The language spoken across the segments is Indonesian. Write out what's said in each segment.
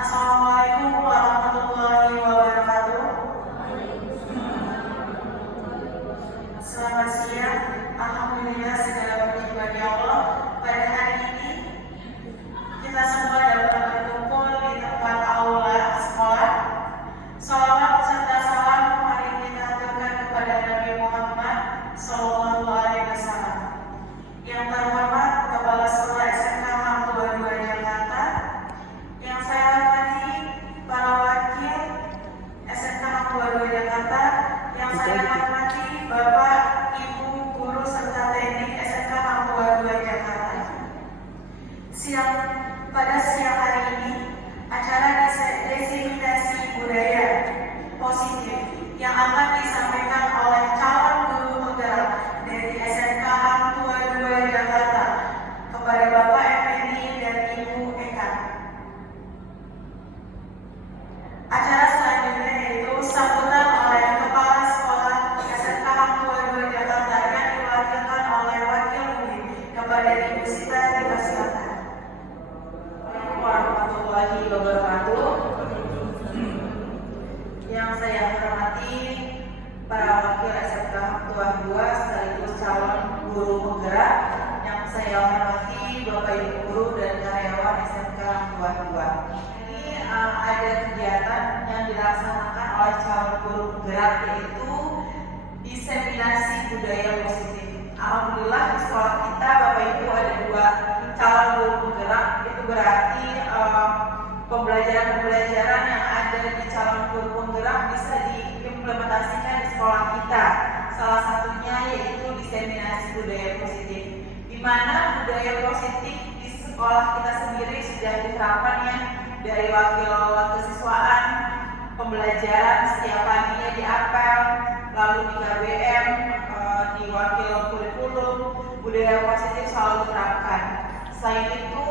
Assalamualaikum warahmatullahi wabarakatuh. Selamat siang. Alhamdulillah segala puji bagi Allah. Pada hari ini kita semua dapat berkumpul di tempat aula sekolah. Salawat serta salam mari kita aturkan kepada Nabi Muhammad SAW. Yang terhormat Kepala Sekolah SMK Hang Tua 2 Jakarta, yang saya hormati para wakil SMK Hang Tua 2 Jakarta, yang saya hormati Bapak, Ibu, guru serta teknik SMK Hang Tua 2 Jakarta. Pada siang hari ini, acara diseminasi budaya positif yang akan disampaikan oleh calon guru penggerak dari SMK Hang Tua 2 Jakarta kepada Bapak Effendi dan Ibu Eka. Acara selanjutnya yaitu sambutan oleh Kepala Sekolah SMK Hang Tua 2 Jakarta yang diwakilkan oleh Wakil Murid kepada Ibu Sita. Dipersilakan. Assalamualaikum warahmatullahi wabarakatuh. Yang saya hormati para wakil SMK Hang Tua 2 sekaligus calon guru penggerak, yang saya hormati Bapak Ibu guru dan karyawan SMK Hang Tua 2. Ini ada kegiatan yang dilaksanakan oleh calon guru penggerak, yaitu diseminasi budaya positif. Alhamdulillah di sekolah kita Bapak Ibu ada 2 calon guru penggerak. Itu berarti pembelajaran yang ada di calon guru penggerak bisa diimplementasikan di sekolah kita. Salah satunya yaitu diseminasi budaya positif, di mana budaya positif di sekolah kita sendiri sudah diterapkannya dari wakil kesiswaan, pembelajaran setiap paginya di apel, lalu di KBM, di wakil kurikulum, budaya positif selalu diterapkan. Selain itu,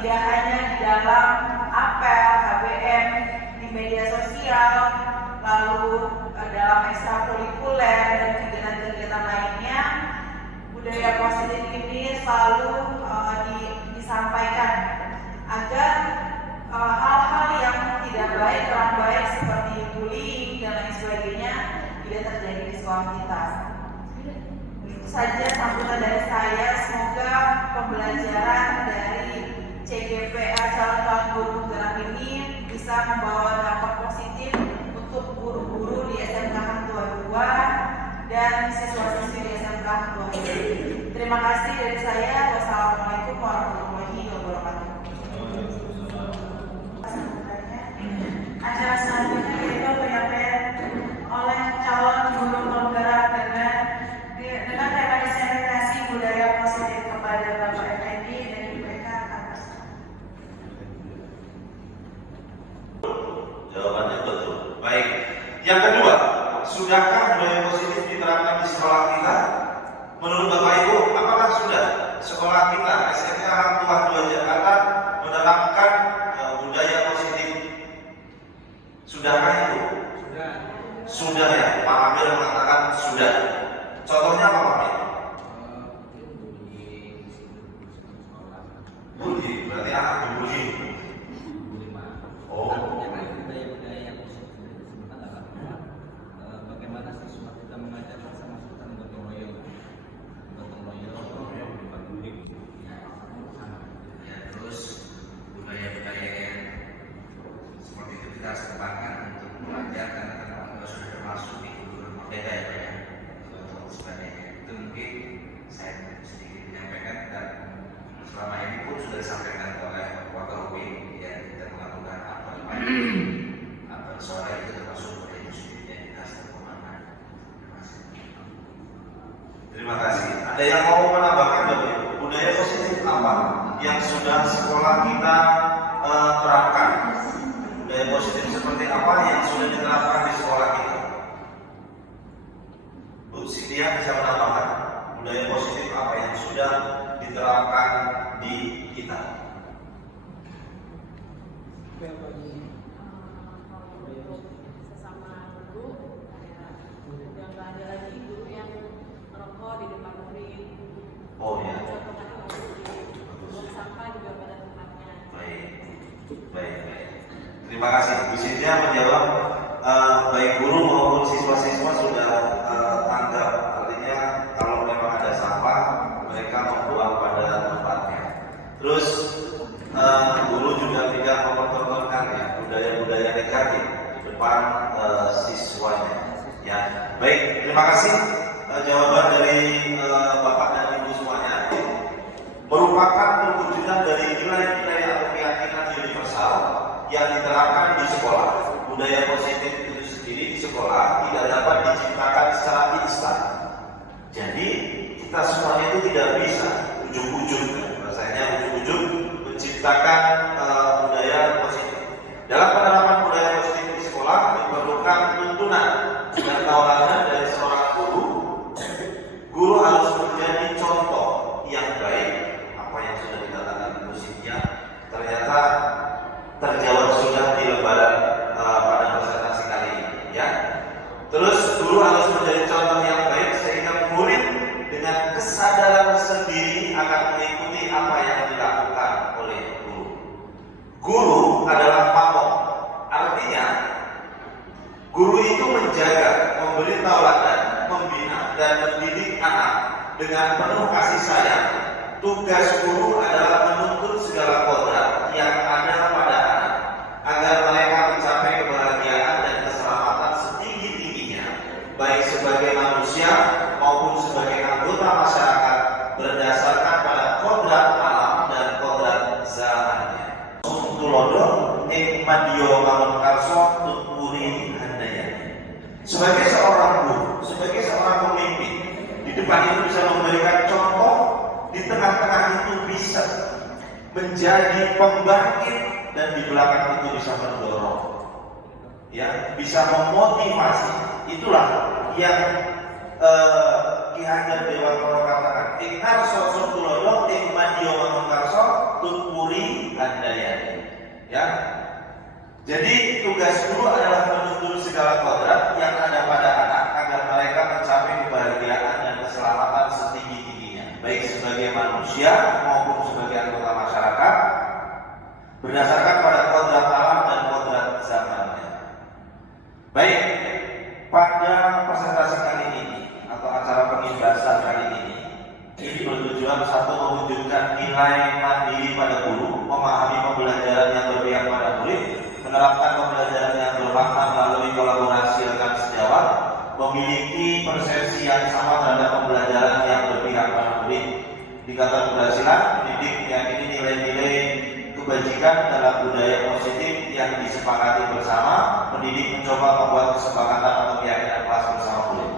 tidak hanya di dalam apel, KBM, di media sosial, lalu dalam ekstrakurikuler dan kegiatan-kegiatan lainnya, budaya positif ini selalu disampaikan agar hal-hal yang tidak baik, kurang baik seperti bullying dan lain sebagainya tidak terjadi di sekolah kita. Itu saja sambutan dari saya. Semoga pembelajaran dari CGPA calon guru penggerak ini bisa membawa dampak positif untuk guru-guru di SMK Hang Tua 2 dan siswa-siswi di SMK Hang Tua 2. Terima kasih dari saya. Wassalamualaikum warahmatullahi wabarakatuh. Acara selanjutnya yaitu penyampaian oleh calon guru penggerak dengan tema diseminasi budaya positif kepada Bapak Effendi dan Ibu Eka. Jawabannya betul. Baik. Yang kedua, sudahkah budaya positif diterapkan di sekolah kita? Menurut Bapak Ibu, apakah sudah sekolah kita SMK Hang Tua 2 Jakarta menerapkan budaya positif? Sudahkah itu? Sudah ya. Pak Amir mengatakan sudah. Contohnya apa Pak Amir? Bully, berarti anak dibully. Oh. Bagaimana siswa kita mengajar masa-masa gotong royong, terus budaya-budaya yang seperti itu kita harus kembangkan untuk belajar, karena kan sudah termasuk di kultur merdeka ya Pak ya, dan sebagainya. Itu mungkin saya sedikit menyampaikan, dan selama ini pun sudah disampaikan oleh Wakil Robi ya, kita melakukan apel pagi, apel sore, itu termasuk budaya positif yang kita sedang kembangkan. Terima kasih. Ada yang mau menambahkan Bapak Ibu? Budaya positif apa yang sudah sekolah kita terapkan? Budaya positif seperti apa yang sudah diterapkan di sekolah kita? Bu Sintia bisa menambahkan budaya positif apa yang sudah diterapkan di kita? Sesama guru, udah nggak ada lagi guru yang merokok di depan murid. Oh ya. Buang sampah juga pada tempatnya. Baik. Terima kasih. Bu Sintia menjawab, baik guru maupun siswa-siswa sudah tanggap. Artinya kalau memang ada sampah, mereka membuang pada tempatnya. Terus guru juga tidak mempertontonkan ya budaya-budaya negatif di depan siswanya. Ya, baik. Terima kasih jawaban dari Bapak dan Ibu semuanya. Merupakan perwujudan dari nilai-nilai atau keyakinan universal yang diterapkan di sekolah. Budaya positif itu sendiri di sekolah tidak dapat diciptakan secara instan. Jadi kita semuanya itu tidak bisa ujung-ujung, rasanya ujung-ujung menciptakan budaya positif. Dalam penerapan budaya positif di sekolah diperlukan tuntunan dan tauladan dari seorang guru. Guru harus menjadi contoh yang baik. Apa yang sudah dikatakan Ibu Sintia ternyata terjawab sudah di lembaran pada presentasi kali ini, ya. Terus guru harus menjadi contoh yang baik sehingga murid dengan kesadaran sendiri akan mengikuti apa yang dilakukan oleh guru. Guru adalah pamong, artinya guru itu menjaga, memberi tauladan, membina dan mendidik anak dengan penuh kasih sayang. Tugas guru adalah menuntut segala kodrat yang ada pada anak agar mereka mencapai kebahagiaan dan keselamatan setinggi-tingginya, baik sebagai manusia maupun sebagai anggota masyarakat berdasarkan pada kodrat alam dan kodrat zamannya. Tulodo ing madya manungkarsa tuturi handayani. Sebagai seorang guru, sebagai seorang pemimpin, di depan itu bisa memberikan contoh, di tengah-tengah itu bisa menjadi pembangkit, dan di belakang itu bisa mendorong, ya, bisa memotivasi. Itulah yang Ki Hajar Dewantara katakan, ing karsa tulodo ing madya manungkarsa tuturi handayani. Ya, jadi tugas guru adalah menuntun segala kodrat yang ada pada anak agar mereka mencapai kebahagiaan dan keselamatan setinggi-tingginya, baik sebagai manusia maupun sebagai anggota masyarakat, berdasarkan pada kodrat alam dan kodrat zamannya. Baik, pada presentasi kali ini atau acara pengibasan kali ini bertujuan satu, mewujudkan nilai mandiri pada guru, memahami pembelajaran yang berpihak pada murid, menerapkan pembelajaran yang bermakna melalui kolaborasi rekan sejawat, memiliki persepsi yang sama terhadap pembelajaran yang berpihak pada murid. Tingkatan keberhasilan mendidik meyakini nilai-nilai kebajikan dalam budaya positif yang disepakati bersama, mendidik mencoba membuat kesepakatan atau keyakinan kelas bersama murid.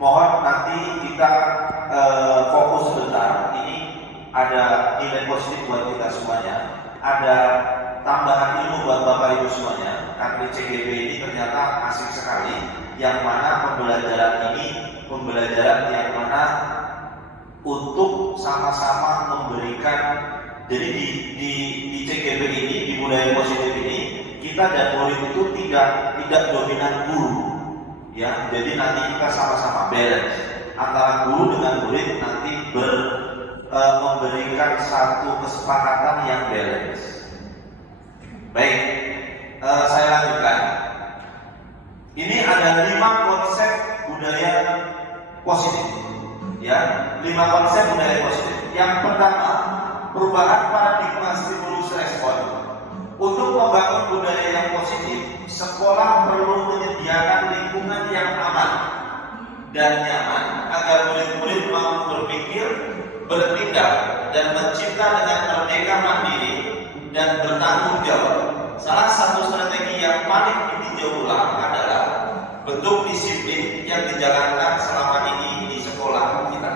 Mohon nanti kita fokus sebentar. Ini ada nilai positif buat kita semuanya, ada tambahan ilmu buat Bapak Ibu semuanya. Karena CGB ini ternyata asik sekali, yang mana pembelajaran ini pembelajaran yang mana untuk sama-sama memberikan. Jadi di CGB ini, di budaya positif ini, kita dan murid itu tidak dominan guru, ya. Jadi nanti kita sama-sama balance antara guru dengan murid, nanti memberikan satu kesepakatan yang balance. Baik, saya lanjutkan. Ini ada 5 konsep budaya positif, ya. 5 konsep budaya positif. Yang pertama, perubahan paradigma stimulus respon. Untuk membangun budaya yang positif, sekolah perlu menyediakan lingkungan yang aman dan nyaman agar murid-murid mampu berpikir, bertindak, dan mencipta dengan merdeka mandiri dan bertanggung jawab. Salah satu strategi yang paling ditinjau ulang adalah bentuk disiplin yang dijalankan selama ini di sekolah kita.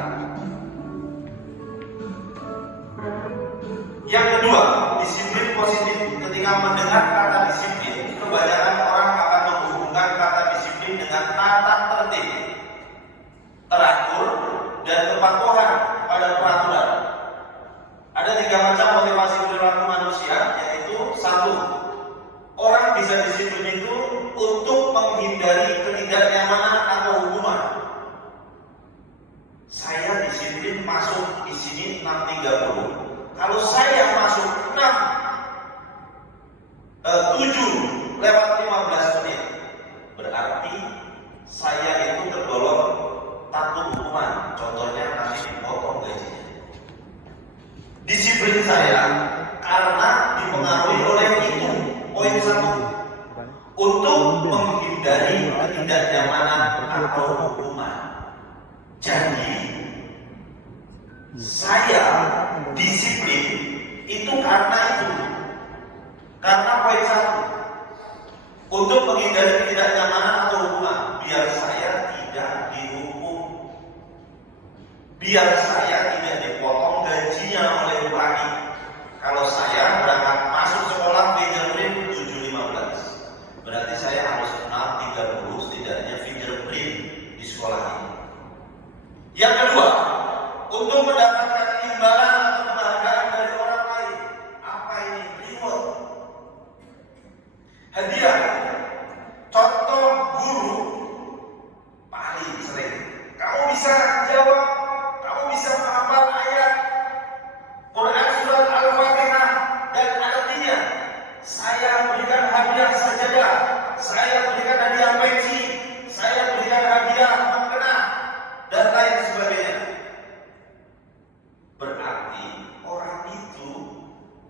Yang kedua, disiplin positif. Ketika mendengar kata disiplin, kebanyakan orang akan menghubungkan kata disiplin dengan tata tertib, teratur, dan kepatuhan pada peraturan. Ada 3 macam motivasi perilaku manusia, yaitu 1. Orang bisa disiplin itu untuk menghindari ketidaknyamanan atau hukuman. Saya disiplin masuk di sini 6.30. Kalau saya masuk 7 lewat 15 menit, berarti saya itu tergolong takut hukuman. Contohnya nanti dipotong gajinya. Disiplin saya karena dipengaruhi oleh itu, poin 1, untuk menghindari ketidaknyamanan atau hukuman. Jadi saya disiplin itu karena itu, karena poin 1, untuk menghindari ketidaknyamanan atau hukuman, biar saya tidak dihukum, biar saya tidak dipotong gajinya oleh bupati. Kalau saya berangkat masuk sekolah fingerprint 7.15, berarti saya harus kenal 30 setidaknya fingerprint di sekolah ini. Yang kedua, untuk mendapatkan imbalan atau penghargaan dari orang lain. Apa ini? Reward, hadiah. Contoh guru paling sering, kamu bisa jawab, kamu bisa menghafal ayat Quran surat Al-Fatihah dan artinya, saya berikan hadiah sajadah, saya berikan hadiah peci, saya berikan hadiah mukena dan lain sebagainya. Berarti orang itu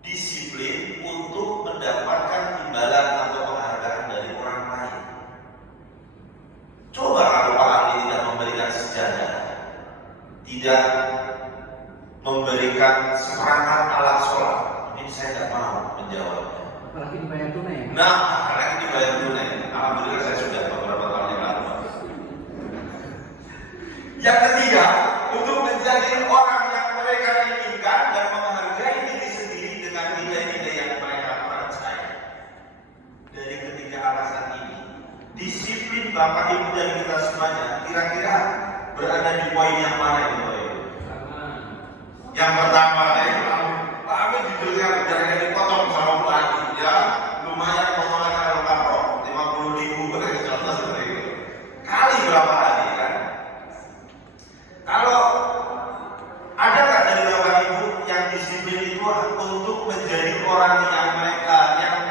disiplin untuk mendapatkan imbalan atau penghargaan dari orang lain. Coba kalau Pak Ali tidak memberikan sejadah, tidak memberikan seperangkat alat sholat, ini saya tidak mau menjawabnya. Apalagi dibayar tunai. Nah, apalagi dibayar tunai. Alhamdulillah saya sudah beberapa tahun yang lalu. Yang ketiga, untuk menjadi orang yang mereka inginkan dan menghargai diri sendiri dengan nilai-nilai yang mereka percaya. Dari ketiga alasan ini, disiplin Bapak Ibu dan kita semuanya kira-kira berada di poin yang mana ini, Bapak Ibu? Yang pertama, Pak Amin judulnya jangan dipotong sama Bu Haji, ya lumayan potongan kalau kaprok 50.000 contoh seperti itu. Kali berapa hari kan? Kalau ada nggak dari Bapak Ibu yang disiplin itu untuk menjadi orang yang mereka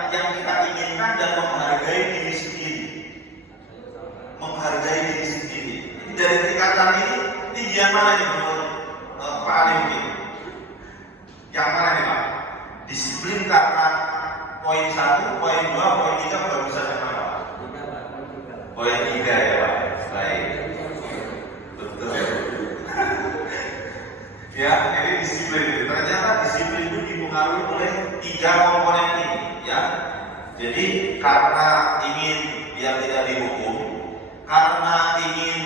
yang kita inginkan dan menghargai diri sendiri, menghargai diri sendiri. Ini dari tingkatan ini yang mana nih menurut Pak Ali ini? Yang mana nih Pak? Disiplin karena poin 1, poin 2, poin 3 bagusan yang mana Pak? Poin 3 ya Pak. Baik. Betul. Ya, ini disiplin. Ternyata disiplin itu dipengaruhi oleh 3 komponen ini, ya. Jadi karena ingin biar tidak dihukum, karena ingin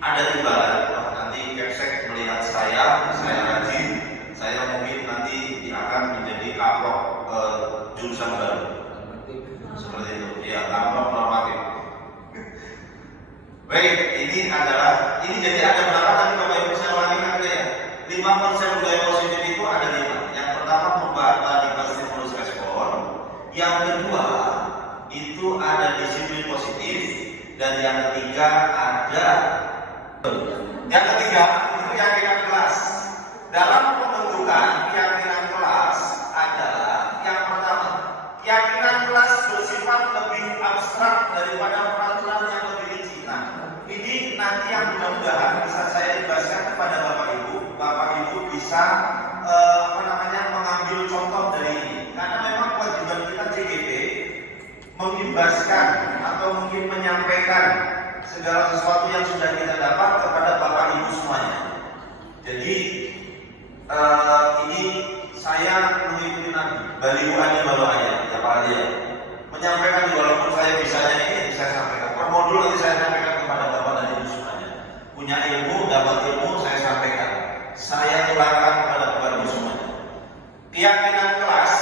ada imbalan. Nanti Kepsek melihat saya rajin, saya mungkin nanti akan menjadi kaprok jurusan baru. Seperti itu. Ya, kaprok normatif. Baik, ini jadi ada berapa tadi Bapak Ibu saya ulangi ada ya? 5% budaya positif itu ada 5. Yang pertama membangun stimulus respon. Yang kedua itu ada disiplin positif. Dan yang ketiga ada itu keyakinan kelas. Dalam pembentukan keyakinan kelas adalah yang pertama, keyakinan kelas bersifat lebih abstrak daripada peraturan yang lebih rinci. Nah, ini nanti yang mudah-mudahan bisa saya jelaskan kepada Bapak Ibu. Bapak Ibu bisa mengambil contoh dari ini. Karena memang kewajiban kita CGP mengimbaskan atau mungkin menyampaikan segala sesuatu yang sudah kita dapat kepada Bapak Ibu semuanya. Jadi ini saya mengikuti nanti baliho aja baru aja, ya Pak Ali ya. Menyampaikan walaupun saya bisanya ini saya sampaikan. Per modul nanti saya sampaikan kepada Bapak dan Ibu semuanya. Punya ilmu, dapat ilmu saya sampaikan. Saya tularkan kepada Bapak Ibu semuanya. Keyakinan kelas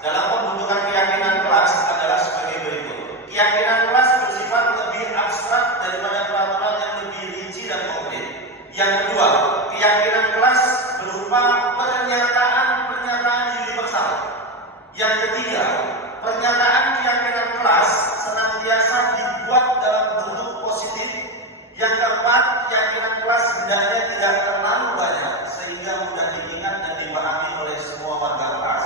dalam pembentukan keyakinan kelas adalah sebagai berikut. Keyakinan kelas bersifat lebih abstrak daripada peraturan yang lebih rinci dan konkret. Yang kedua, keyakinan kelas berupa pernyataan universal. Yang ketiga, pernyataan keyakinan kelas senantiasa dibuat dalam bentuk positif. Yang keempat, keyakinan kelas hendaknya tidak terlalu banyak sehingga mudah diingat dan dipahami oleh semua warga kelas.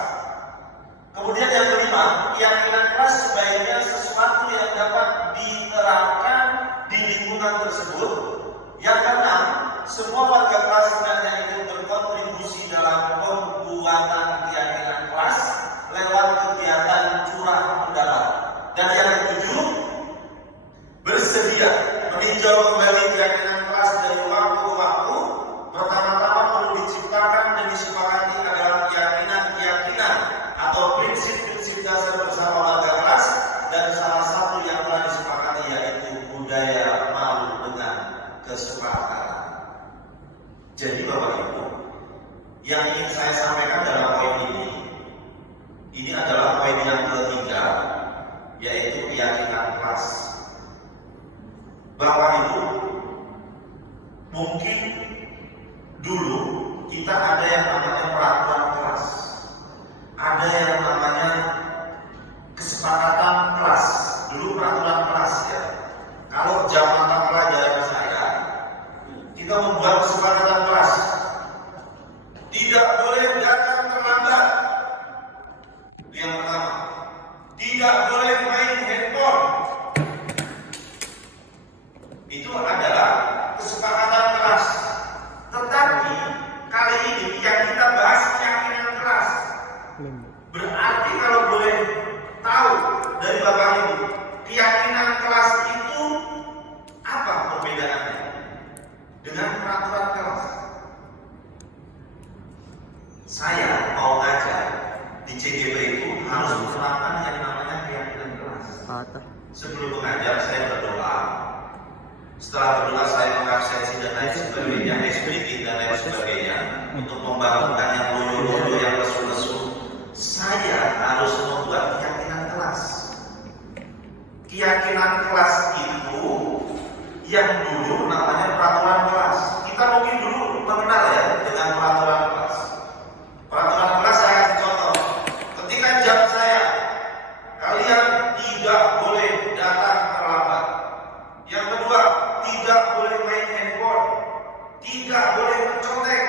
Kemudian yang kelima, keyakinan kelas sebaiknya sesuai Berarti kalau boleh tahu dari Bapak Ibu, keyakinan kelas itu apa perbedaannya dengan peraturan kelas? Saya mau ngajar di CGP itu harus menerapkan yang namanya keyakinan kelas. Sebelum mengajar saya berdoa. Setelah berdoa saya mengabsensi dan lain sebagainya, speaking dan lain sebagainya, untuk membangunkan yang loyo-loyo, yang lesu-lesu. Saya harus membuat keyakinan kelas. Keyakinan kelas itu yang dulu namanya peraturan kelas. Kita mungkin dulu mengenal ya dengan peraturan kelas. Peraturan kelas saya kasih contoh. Ketika jam saya, kalian tidak boleh datang terlambat. Yang kedua, tidak boleh main handphone, tidak boleh mencontek.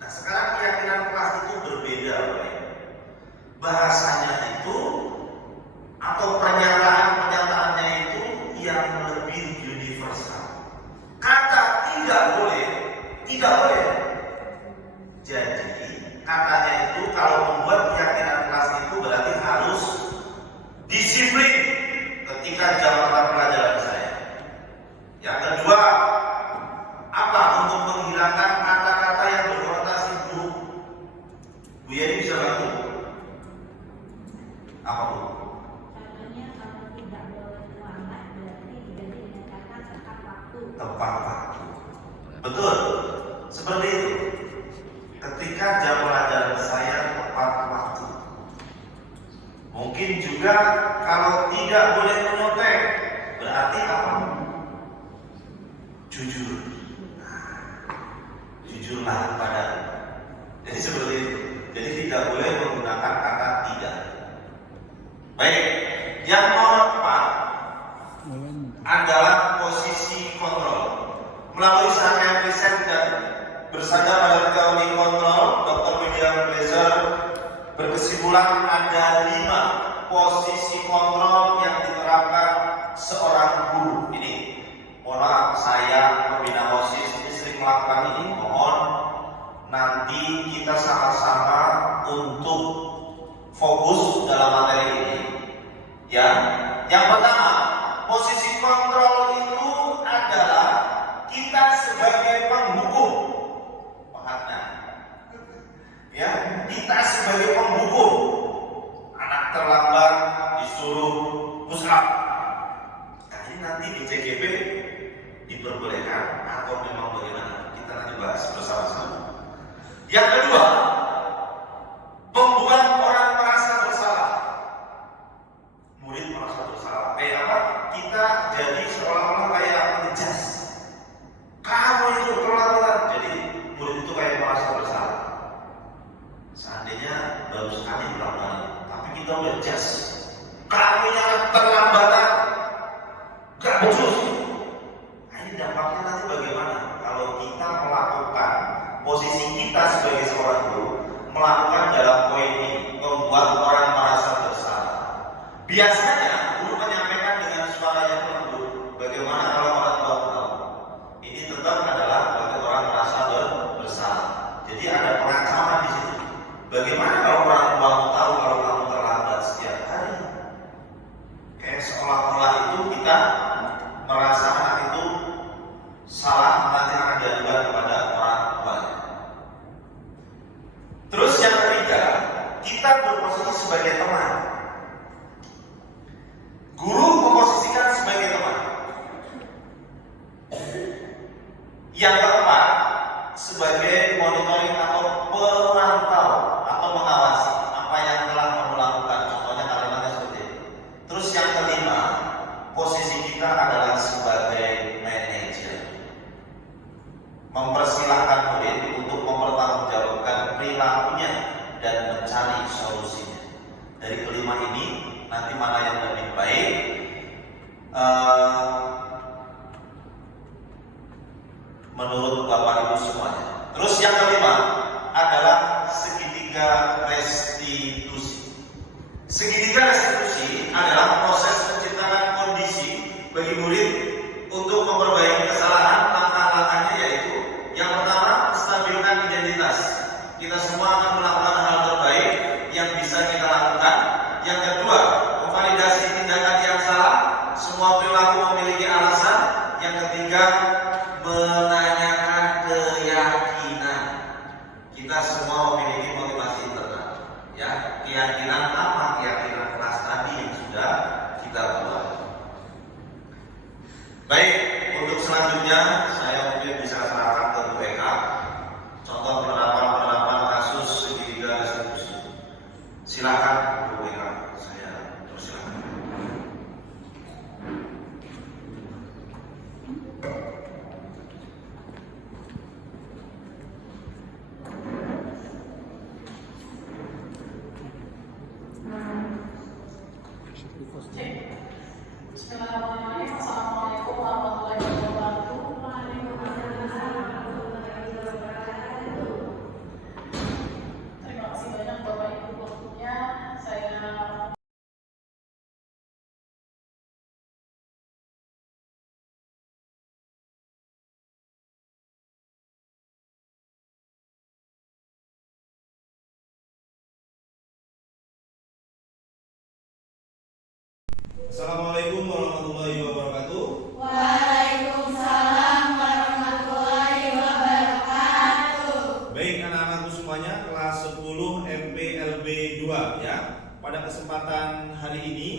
Nah, sekarang keyakinan kelas itu berbeda, Bapak. Bahasanya itu atau pernyataan-pernyataannya itu yang lebih universal. Kata tidak boleh, tidak boleh. Jadi katanya itu kalau membuat keyakinan kelas itu berarti harus disiplin ketika jam mata pelajaran saya. Yang kedua, apa? Untuk menghilangkan kata-kata yang berkonotasi buruk. Bu Yeni bisa bantu? Apa Bu? Contohnya kalau tidak boleh terlambat berarti diganti dengan kata tepat waktu. Tepat waktu. Betul. Seperti itu. Ketika jam pelajaran saya tepat waktu. Mungkin juga kalau tidak boleh menyontek, berarti apa? Jujur. Jujurlah padaku. Jadi seperti itu. Jadi tidak boleh menggunakan kata tidak. Baik. Yang nomor 4 adalah posisi kontrol. Melalui serangkaian riset dan bersandar pada teori kontrol, Dr. William Glaser berkesimpulan ada 5 posisi kontrol yang diterapkan seorang guru. Ini, mohon maaf, saya pembina OSIS ini sering melakukan ini. Mohon nanti kita sama-sama untuk fokus dalam materi ini. Ya, yang pertama, posisi kontrol itu adalah kita sebagai penghukum. Pahatnya. Ya, kita sebagai penghukum. Anak terlambat disuruh push up. Nah, ini nanti di CGP diperbolehkan atau memang bagaimana? Kita nanti bahas bersama-sama. Yang kedua, membuat orang merasa bersalah. Murid merasa bersalah. Kayak apa? Kita jadi seolah-olah kayak ngejudge. Kamu itu terlambat. Jadi murid itu kayak merasa bersalah. Seandainya baru sekali melakukan, tapi kita udah jas. Kamu yang terlambatan, gak becus. Nah, ini dampaknya nanti bagaimana? Kalau kita melakukan posisi kita sebagai seorang guru, melakukan dalam poin ini, membuat orang merasa bersalah. Biasanya guru menyampaikan dengan suara yang lembut. Bagaimana kalau orang tua tahu? Ini tetap adalah bagi orang merasa bersalah. Jadi ada pengancaman di situ. Bagaimana kalau orang tua tahu kalau kamu terlambat setiap hari? Kayak seolah-olah itu kita merasa anak itu salah, nanti akan diadukan kepada orang tuanya. Terus yang ketiga, kita berposisi sebagai teman. Guru memposisikan sebagai teman. Yang keempat, sebagai monitoring atau pemantau atau mengawasi apa yang telah kamu lakukan. Contohnya kalimatnya seperti itu. Terus yang kelima, posisi kita adalah sebagai manajer. Mempersilahkan murid untuk mempertanggungjawabkan perilakunya dan mencari solusinya. Dari kelima ini, nanti mana yang lebih baik? Menurut Bapak Ibu semuanya. Terus yang kelima adalah segitiga restitusi. Segitiga restitusi adalah proses menciptakan kondisi bagi murid untuk memperbaiki kesalahan. Langkah-langkahnya yaitu yang pertama, stabilkan identitas. Kita semua akan melakukan hal terbaik yang bisa kita lakukan. Yang kedua, memvalidasi tindakan yang salah. Semua perilaku memiliki alasan. Yang ketiga, menanyakan keyakinan. Kita semua memiliki motivasi internal. Ya, keyakinan apa? Keyakinan kelas tadi yang sudah kita buat. Baik, untuk selanjutnya saya mungkin bisa serahkan ke Bu Eka. Contoh penerapan kasus segitiga restitusi. Silakan Bu Eka, saya persilakan. Bismillahirrahmanirrahim. Assalamualaikum warahmatullahi wabarakatuh. Terima kasih banyak Bapak Ibu waktunya. Saya Assalamualaikum warahmatullahi wabarakatuh. Waalaikumsalam warahmatullahi wabarakatuh. Baik anak-anakku semuanya, kelas 10 MPLB 2 ya. Pada kesempatan hari ini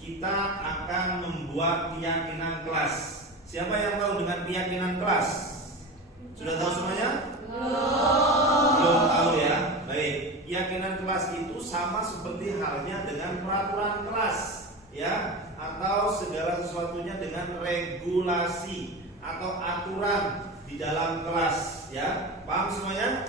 kita akan membuat keyakinan kelas. Siapa yang tahu dengan keyakinan kelas? Sudah tahu semuanya? Belum tahu ya. Baik, keyakinan kelas itu sama seperti halnya dengan peraturan kelas ya, atau segala sesuatunya dengan regulasi atau aturan di dalam kelas ya. Paham semuanya?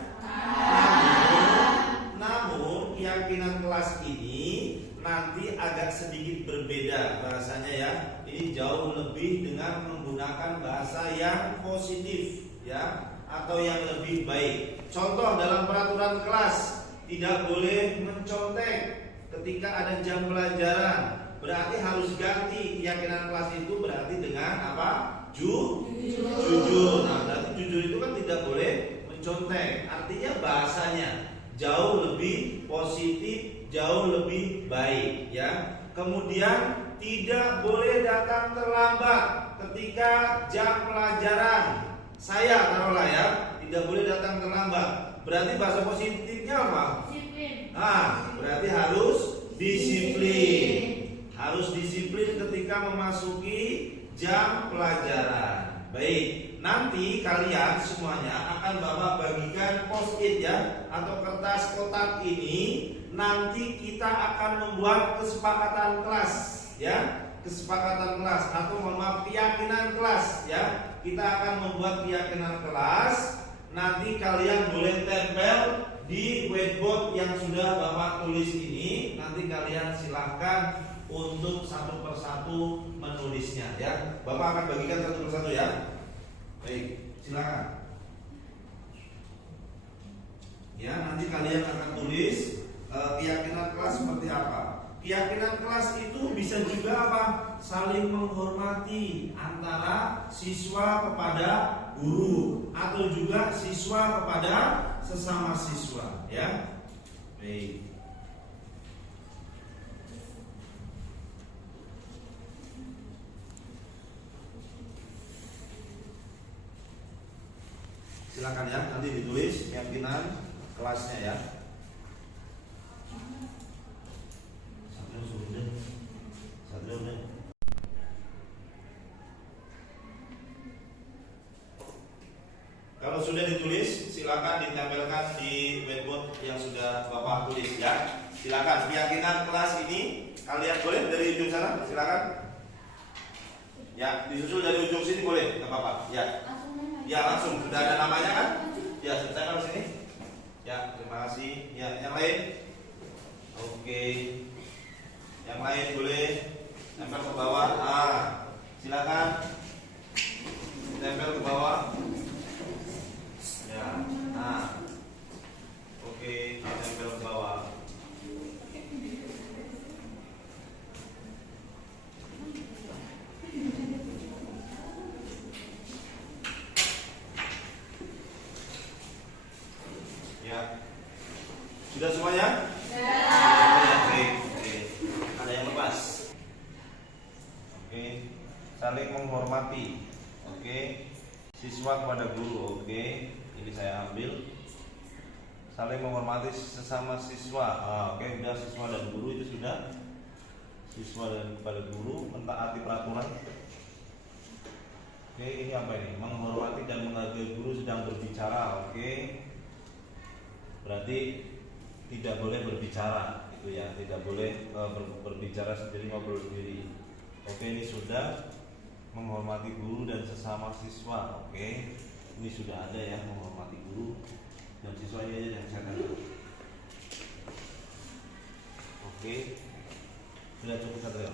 Namun keyakinan kelas ini nanti agak sedikit berbeda bahasanya ya. Ini jauh lebih dengan menggunakan bahasa yang positif ya, atau yang lebih baik. Contoh dalam peraturan kelas, tidak boleh mencontek ketika ada jam pelajaran. Berarti harus ganti keyakinan kelas itu berarti dengan apa? Jujur. Nah, berarti jujur itu kan tidak boleh mencontek. Artinya bahasanya jauh lebih positif, jauh lebih baik ya. Kemudian tidak boleh datang terlambat ketika jam pelajaran. Saya taruhlah ya, tidak boleh datang terlambat. Berarti bahasa positifnya apa? Disiplin. Nah, berarti harus disiplin. Harus disiplin ketika memasuki jam pelajaran. Baik, nanti kalian semuanya akan Bapak bagikan post-it ya, atau kertas kotak ini. Nanti kita akan membuat kesepakatan kelas ya, kesepakatan kelas atau keyakinan kelas ya. Kita akan membuat keyakinan kelas. Nanti kalian boleh tempel di whiteboard yang sudah Bapak tulis ini. Nanti kalian silahkan untuk satu persatu menulisnya ya. Bapak akan bagikan satu persatu ya. Baik, silakan. Ya, nanti kalian akan tulis keyakinan kelas seperti apa. Keyakinan kelas itu bisa juga apa? Saling menghormati antara siswa kepada guru atau juga siswa kepada sesama siswa ya. Baik. Silakan ya, nanti ditulis keyakinan kelasnya ya. Kalau sudah ditulis, silakan ditempelkan di whiteboard yang sudah Bapak tulis ya. Silakan, keyakinan kelas ini kalian boleh dari ujung sana, silakan. Ya, disusul dari ujung sini boleh, nggak apa-apa. Ya. Ya langsung, sudah ada namanya kan? Ya, saya taruh sini. Ya, terima kasih. Ya, yang lain? Oke. Yang lain boleh tempel ke bawah. Silakan tempel ke bawah. Ya, oke, tempel ke bawah. Sudah semuanya? Sudah. Oke. Ada yang lepas? Oke. Saling menghormati. Oke. Siswa kepada guru. Oke. Ini saya ambil. Saling menghormati sesama siswa. Oke, sudah siswa dan guru itu sudah. Siswa dan kepada guru, mentaati peraturan. Oke, ini apa ini? Menghormati dan menghargai guru sedang berbicara. Oke. Berarti tidak boleh berbicara, itu ya, tidak boleh berbicara sendiri, ngobrol sendiri. Oke, ini sudah. Menghormati guru dan sesama siswa. Oke, ini sudah ada ya, menghormati guru dan siswa, ini aja yang saya katakan. Oke, sudah cukup satu ya.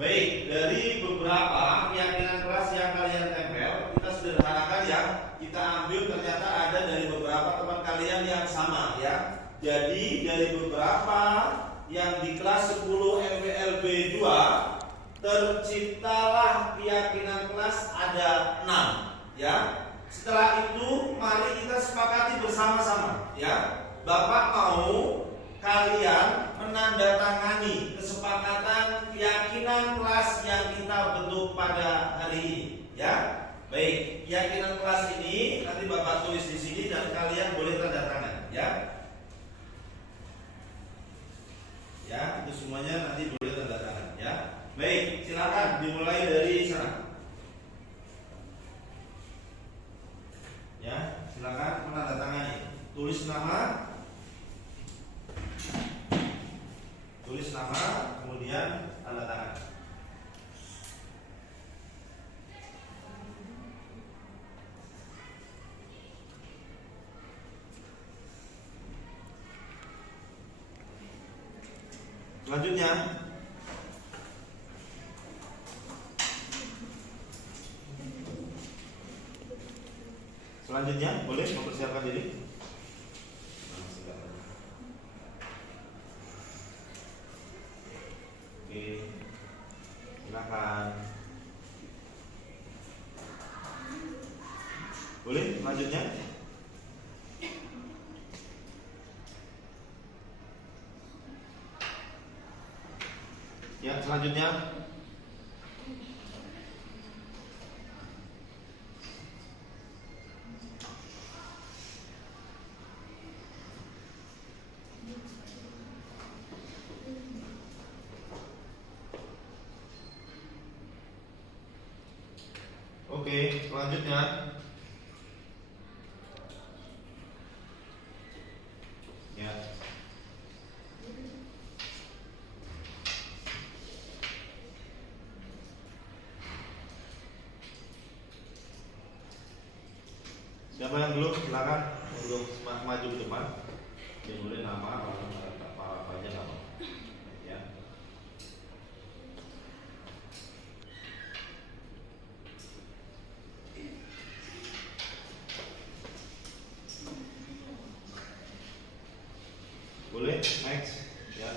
Baik, dari beberapa keyakinan kelas yang kalian tempel, kita sederhanakan ya. Kita ambil ternyata ada dari beberapa teman kalian yang sama ya. Jadi dari beberapa yang di kelas 10 MPLB 2 terciptalah keyakinan kelas ada 6 ya. Setelah itu mari kita sepakati bersama-sama ya. Bapak mau kalian menandatangani kesepakatan keyakinan kelas yang kita bentuk pada hari ini ya. Baik, keyakinan kelas ini nanti Bapak tulis di sini dan kalian boleh tanda tangan ya. Ya, itu semuanya nanti boleh tanda tangan ya. Baik, silakan dimulai dari sana. Ya, silakan menandatangani. Tulis nama, kemudian tanda tangan. Selanjutnya boleh mempersiapkan diri. Oke, silakan. Boleh selanjutnya. Ya, selanjutnya. Oke, selanjutnya. Ya. Siapa yang belum, silakan untuk maju ke depan. Boleh nama, apa aja nama. Ya. Boleh, next. Ya.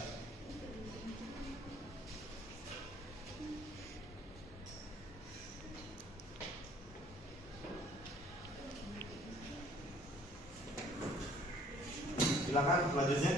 Silakan selanjutnya.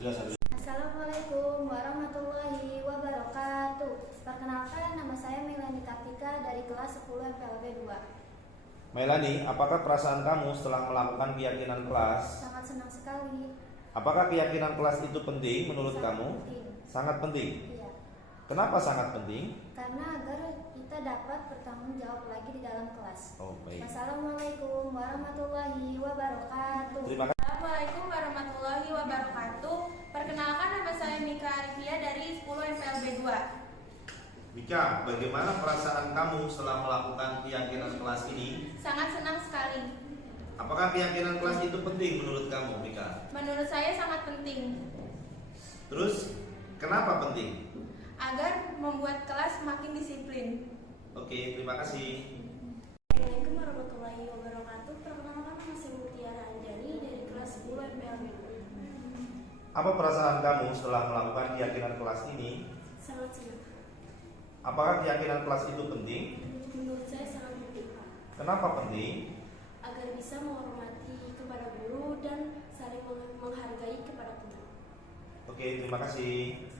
Sudah satu. Assalamualaikum warahmatullahi wabarakatuh. Perkenalkan, nama saya Melani Kartika dari kelas 10 MPLB 2. Melani, apakah perasaan kamu setelah melakukan keyakinan kelas? Sangat senang sekali. Apakah keyakinan kelas itu penting menurut Sangat kamu? penting. Sangat penting. Iya. Kenapa sangat penting? Karena agar kita dapat bertanggung jawab lagi di dalam kelas. Oh, baik. Assalamualaikum warahmatullahi wabarakatuh. Terima kasih. Assalamualaikum warahmatullahi wabarakatuh. Perkenalkan, nama saya Mika Arifia dari 10 MPLB 2. Mika, bagaimana perasaan kamu setelah melakukan keyakinan kelas ini? Sangat senang sekali. Apakah keyakinan kelas itu penting menurut kamu, Mika? Menurut saya sangat penting Terus, kenapa penting? agar membuat kelas semakin disiplin disiplin. Oke, terima kasih. Assalamualaikum warahmatullahi wabarakatuh. Perkenalkan nama saya Mutiara Anjani dari kelas 10 MPLB. Apa perasaan kamu setelah melakukan keyakinan kelas ini? Sangat senang. Apakah keyakinan kelas itu penting? Menurut saya sangat penting, Pak. Kenapa penting? Agar bisa menghormati kepada guru dan saling menghargai kepada teman. Oke, terima kasih.